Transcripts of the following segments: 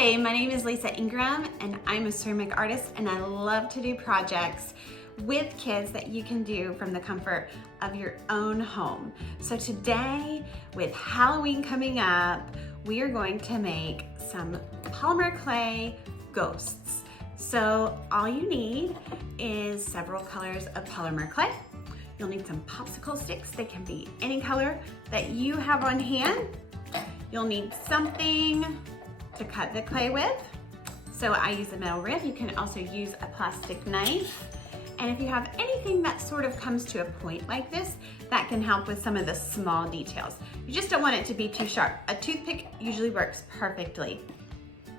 Hi, my name is Lisa Ingram and I'm a ceramic artist, and I love to do projects with kids that you can do from the comfort of your own home. So today, with Halloween coming up, we are going to make some polymer clay ghosts. So all you need is several colors of polymer clay. You'll need some popsicle sticks. They can be any color that you have on hand. You'll need something to cut the clay with. So I use a metal rib. You can also use a plastic knife. And if you have anything that sort of comes to a point like this, that can help with some of the small details. You just don't want it to be too sharp. A toothpick usually works perfectly.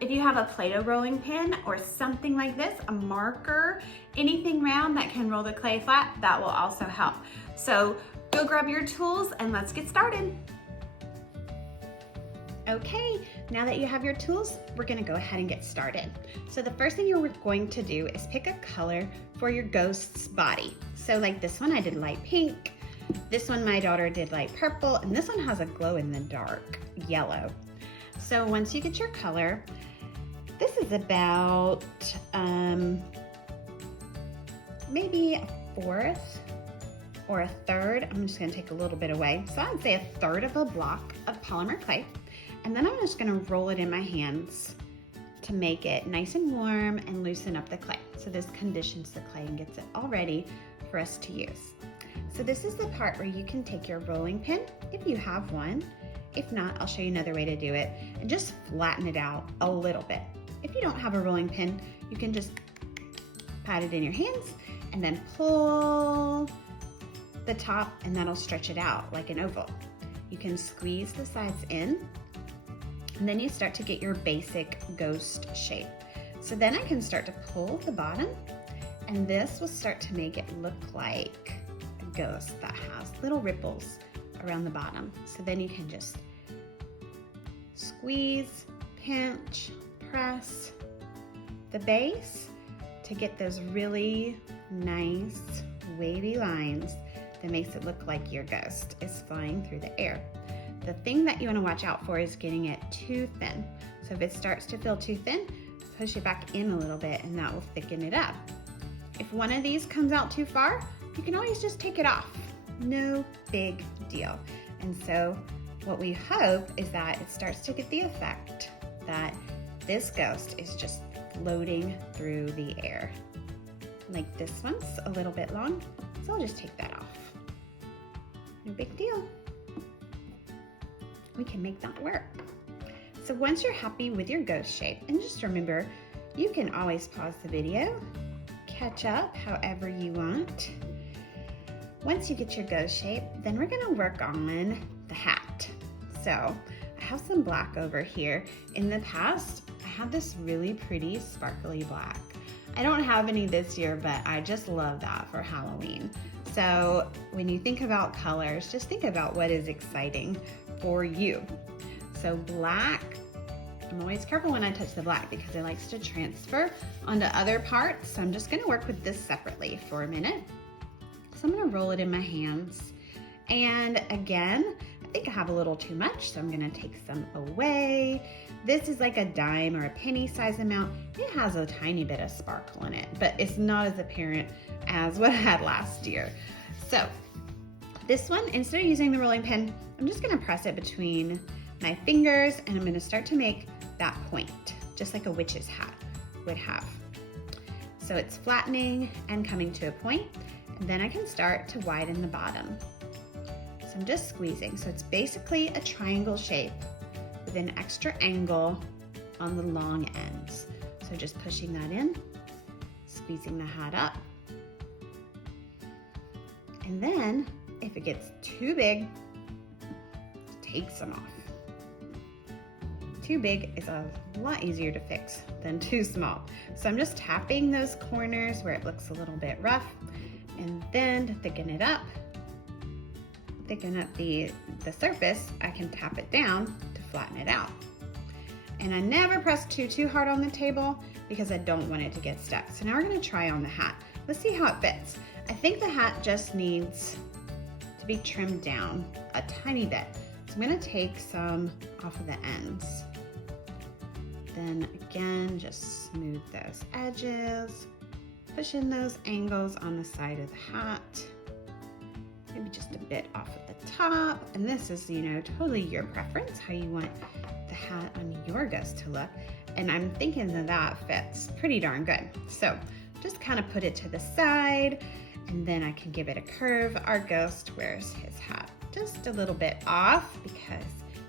If you have a Play-Doh rolling pin or something like this, a marker, anything round that can roll the clay flat, that will also help. So go grab your tools and let's get started. Okay, now that you have your tools, we're gonna go ahead and get started. So the first thing you're going to do is pick a color for your ghost's body. So like this one, I did light pink. This one, my daughter did light purple, and this one has a glow in the dark yellow. So once you get your color, this is about maybe a fourth or a third. I'm just gonna take a little bit away. So I'd say a third of a block of polymer clay. And then I'm just gonna roll it in my hands to make it nice and warm and loosen up the clay. So this conditions the clay and gets it all ready for us to use. So this is the part where you can take your rolling pin, if you have one. If not, I'll show you another way to do it, and just flatten it out a little bit. If you don't have a rolling pin, you can just pat it in your hands and then pull the top, and that'll stretch it out like an oval. You can squeeze the sides in, and then you start to get your basic ghost shape. So then I can start to pull the bottom, and this will start to make it look like a ghost that has little ripples around the bottom. So then you can just squeeze, pinch, press the base to get those really nice wavy lines that makes it look like your ghost is flying through the air. The thing that you want to watch out for is getting it too thin. So if it starts to feel too thin, push it back in a little bit and that will thicken it up. If one of these comes out too far, you can always just take it off. No big deal. And so what we hope is that it starts to get the effect that this ghost is just floating through the air. Like this one's a little bit long, so I'll just take that off. No big deal. We can make that work. So once you're happy with your ghost shape, and just remember, you can always pause the video, catch up however you want. Once you get your ghost shape, then we're gonna work on the hat. So I have some black over here. In the past, I had this really pretty sparkly black. I don't have any this year, but I just love that for Halloween. So when you think about colors, just think about what is exciting for you. So black, I'm always careful when I touch the black because it likes to transfer onto other parts. So I'm just gonna work with this separately for a minute. So I'm gonna roll it in my hands. And again, I think I have a little too much, so I'm gonna take some away. This is like a dime or a penny size amount. It has a tiny bit of sparkle in it, but it's not as apparent as what I had last year. So this one, instead of using the rolling pin, I'm just gonna press it between my fingers, and I'm gonna start to make that point, just like a witch's hat would have. So it's flattening and coming to a point, and then I can start to widen the bottom. So I'm just squeezing. So it's basically a triangle shape with an extra angle on the long ends. So just pushing that in, squeezing the hat up. And then if it gets too big, take some off. Too big is a lot easier to fix than too small. So I'm just tapping those corners where it looks a little bit rough, and then to thicken it up, thicken up the surface, I can tap it down to flatten it out. And I never press too hard on the table because I don't want it to get stuck. So now we're gonna try on the hat. Let's see how it fits. I think the hat just needs to be trimmed down a tiny bit. So I'm gonna take some off of the ends. then again, just smooth those edges, push in those angles on the side of the hat, maybe just a bit off at the top. And this is, you know, totally your preference, how you want the hat on your ghost to look. And I'm thinking that that fits pretty darn good. So just kind of put it to the side, and then I can give it a curve. Our ghost wears his hat just a little bit off because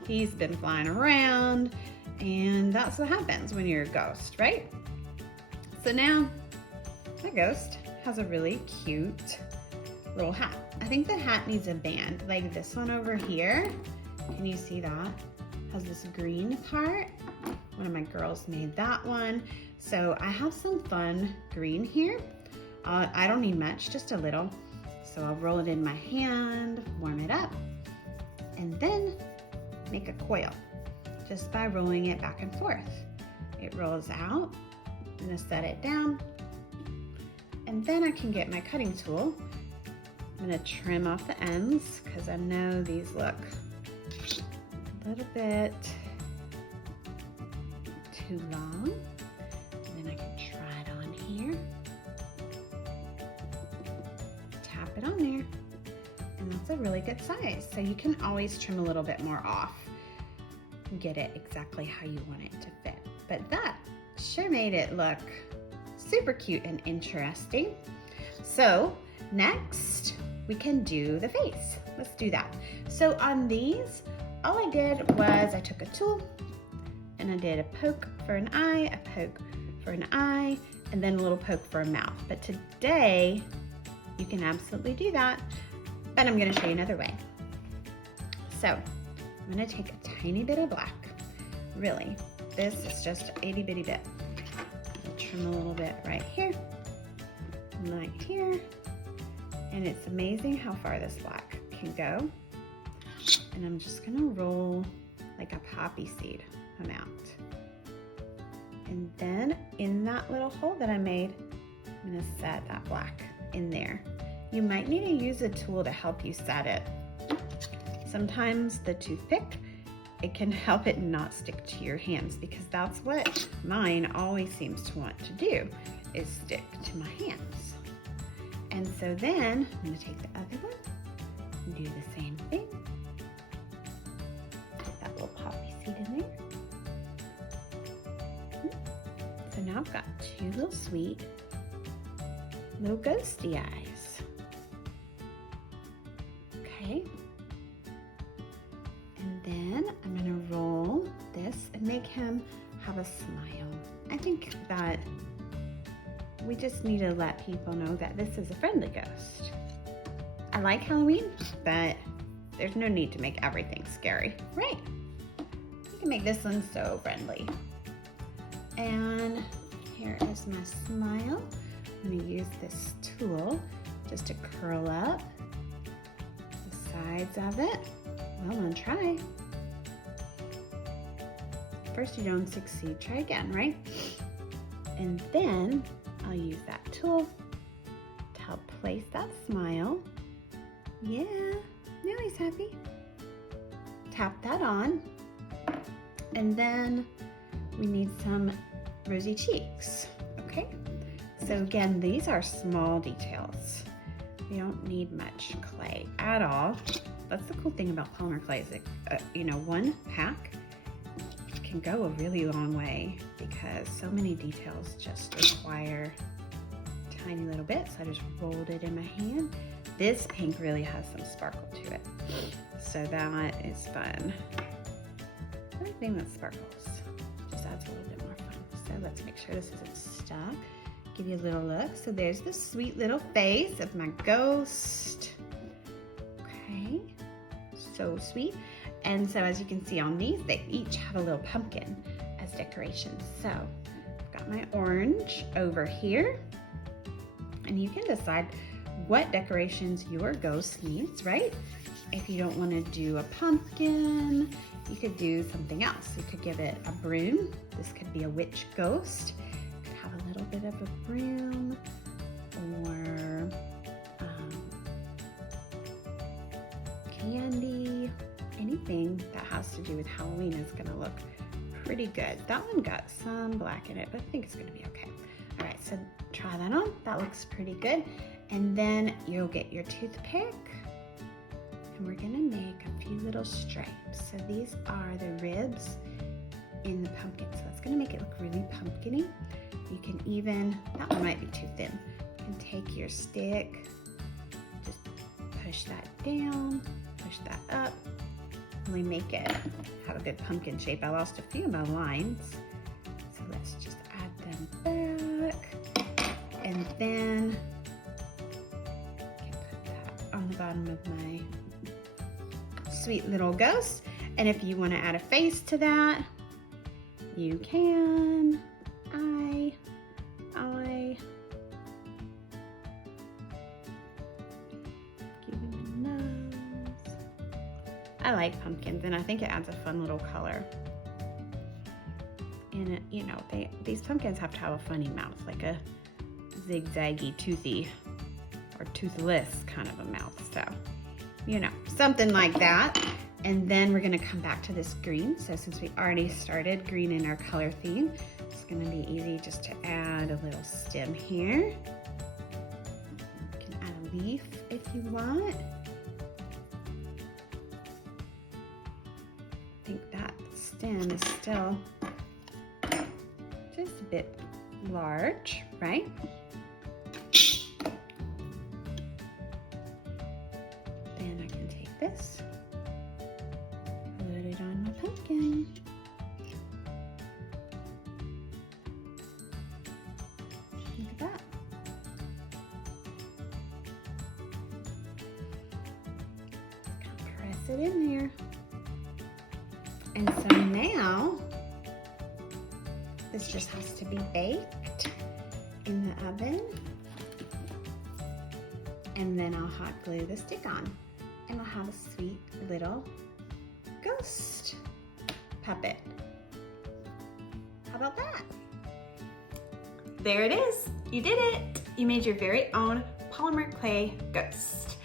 he's been flying around, and that's what happens when you're a ghost, right? So now my ghost has a really cute little hat. I think the hat needs a band, like this one over here. Can you see that? Has this green part. One of my girls made that one. So I have some fun green here. I don't need much, just a little. So I'll roll it in my hand, warm it up, and then make a coil just by rolling it back and forth. It rolls out. I'm gonna set it down, and then I can get my cutting tool. I'm gonna trim off the ends because I know these look a little bit too long. And then I can try it on here. Tap it on there. And that's a really good size. So you can always trim a little bit more off and get it exactly how you want it to fit. But that sure made it look super cute and interesting. So next we can do the face. Let's do that. So on these, all I did was I took a tool and I did a poke for an eye, a poke for an eye, and then a little poke for a mouth. But today, you can absolutely do that, but I'm gonna show you another way. So I'm gonna take a tiny bit of black. Really, this is just an itty bitty bit. I'll trim a little bit right here, and right here. And it's amazing how far this black can go. And I'm just gonna roll like a poppy seed amount. And then in that little hole that I made, I'm gonna set that black in there. You might need to use a tool to help you set it. Sometimes the toothpick, it can help it not stick to your hands, because that's what mine always seems to want to do, is stick to my hands. And so then I'm gonna take the other one and do the same thing. Put that little poppy seed in there. So now I've got two little sweet, little ghosty eyes. Okay. And then I'm gonna roll this and make him have a smile. I think that we just need to let people know that this is a friendly ghost. I like Halloween, but there's no need to make everything scary, right? You can make this one so friendly. And here is my smile. I'm gonna use this tool just to curl up the sides of it. Well, I'm gonna try. First you don't succeed, try again, right? And then I'll use that tool to help place that smile. Yeah, now he's happy. Tap that on. And then we need some rosy cheeks, okay? So again, these are small details. You don't need much clay at all. That's the cool thing about polymer clay is that, one pack can go a really long way because so many details just require a tiny little bit. So I just rolled it in my hand. This pink really has some sparkle to it. So that is fun. Anything that sparkles just adds a little bit more fun. So let's make sure this isn't stuck. Give you a little look. So there's the sweet little face of my ghost. Okay, so sweet. And so as you can see on these, they each have a little pumpkin as decorations. So I've got my orange over here, and you can decide what decorations your ghost needs, right? If you don't want to do a pumpkin, you could do something else. You could give it a broom. This could be a witch ghost. It could have a little bit of a broom, or candy. Anything that has to do with Halloween is going to look pretty good. That one got some black in it, but I think it's gonna be okay. All right, so try that on. That looks pretty good. And then you'll get your toothpick and we're gonna make a few little stripes. So these are the ribs in the pumpkin. So it's gonna make it look really pumpkin-y. You can even, that one might be too thin. You can take your stick, just push that down, push that up, really make it have a good pumpkin shape. I lost a few of my lines. So let's just add them back. And then I can put that on the bottom of my sweet little ghost. And if you want to add a face to that, you can. Give it a nose. I like pumpkins, and I think it adds a fun little color. And it, you know, these pumpkins have to have a funny mouth, like a zigzaggy, toothy, or toothless kind of a mouth. So, you know, something like that. And then we're gonna come back to this green. So since we already started green in our color theme, it's gonna be easy just to add a little stem here. You can add a leaf if you want. I think that stem is still just a bit large, right? Then I can take this, put it on my pumpkin. Look at that. Press it in there. And so now, this just has to be baked in the oven. And then I'll hot glue the stick on. And I'll have a sweet little ghost puppet. How about that? There it is. You did it. You made your very own polymer clay ghost.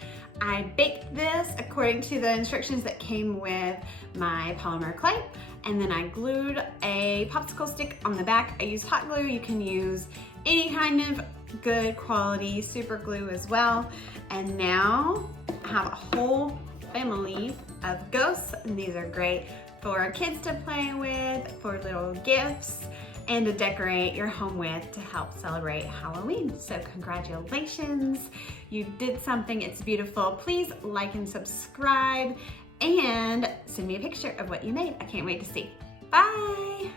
I baked this according to the instructions that came with my polymer clay, and then I glued a popsicle stick on the back. I used hot glue. You can use any kind of good quality super glue as well. And now I have a whole family of ghosts, and these are great for kids to play with, for little gifts, and to decorate your home with to help celebrate Halloween. So congratulations, you did something, it's beautiful. Please like and subscribe and send me a picture of what you made. I can't wait to see. Bye.